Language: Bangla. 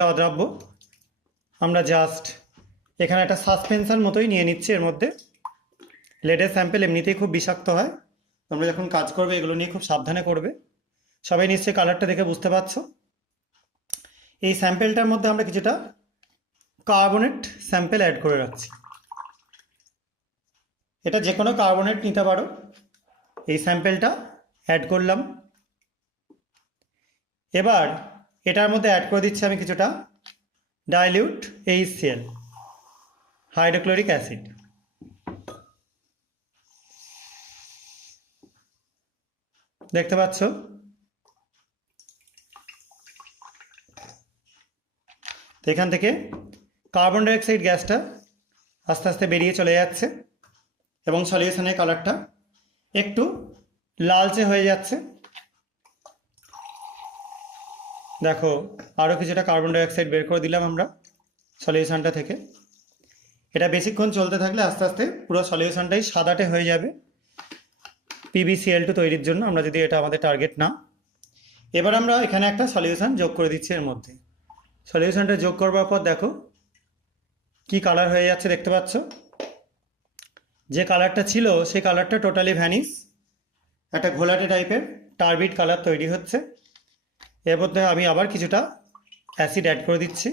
অদ্রাব্য আমরা জাস্ট এখানে একটা সাসপেনশন মতোই নিয়ে নিচ্ছি। এর মধ্যে লেডের স্যাম্পেল এমনিতেই খুব বিষাক্ত হয়, তোমরা যখন কাজ করবে এগুলো নিয়ে খুব সাবধানে করবে। সবাই নিশ্চয়ই কালারটা দেখে বুঝতে পারছো। এই স্যাম্পেলটার মধ্যে আমরা কিছুটা কার্বনেট স্যাম্পেল অ্যাড করে রাখছি। এটা যে কোনো কার্বনেট নিতে পারো। এই স্যাম্পেলটা অ্যাড করলাম। এবার এটার মধ্যে অ্যাড করে দিচ্ছি আমি কিছুটা ডাইলিউট HCl, হাইড্রোক্লোরিক অ্যাসিড। দেখতে পাচ্ছ? তো এখান থেকে কার্বন ডাইঅক্সাইড গ্যাসটা আস্তে আস্তে বেরিয়ে চলে যাচ্ছে এবং সলিউশনের কালারটা একটু লালচে হয়ে যাচ্ছে। দেখো আরও কিছুটা কার্বন ডাইঅক্সাইড বের করে দিলাম আমরা সলিউশনটা থেকে। এটা বেশিক্ষণ চলতে থাকলে আস্তে আস্তে পুরো সলিউশনটাই সাদাটে হয়ে যাবে PbCl2 তৈরির জন্য, আমরা যদি এটা আমাদের টার্গেট না। এবার আমরা এখানে একটা সলিউশন যোগ করে দিচ্ছি এর মধ্যে। সলিউশনটা যোগ করবার পর দেখো কি কালার হয়ে যাচ্ছে, দেখতে পাচ্ছ? যে কালারটা ছিল সেই কালারটা টোটালি ভ্যানিশ, একটা ঘোলাটে টাইপের টার্বিড কালার তৈরি হচ্ছে। এর মধ্যে আমি আবার কিছুটা অ্যাসিড অ্যাড করে দিচ্ছি।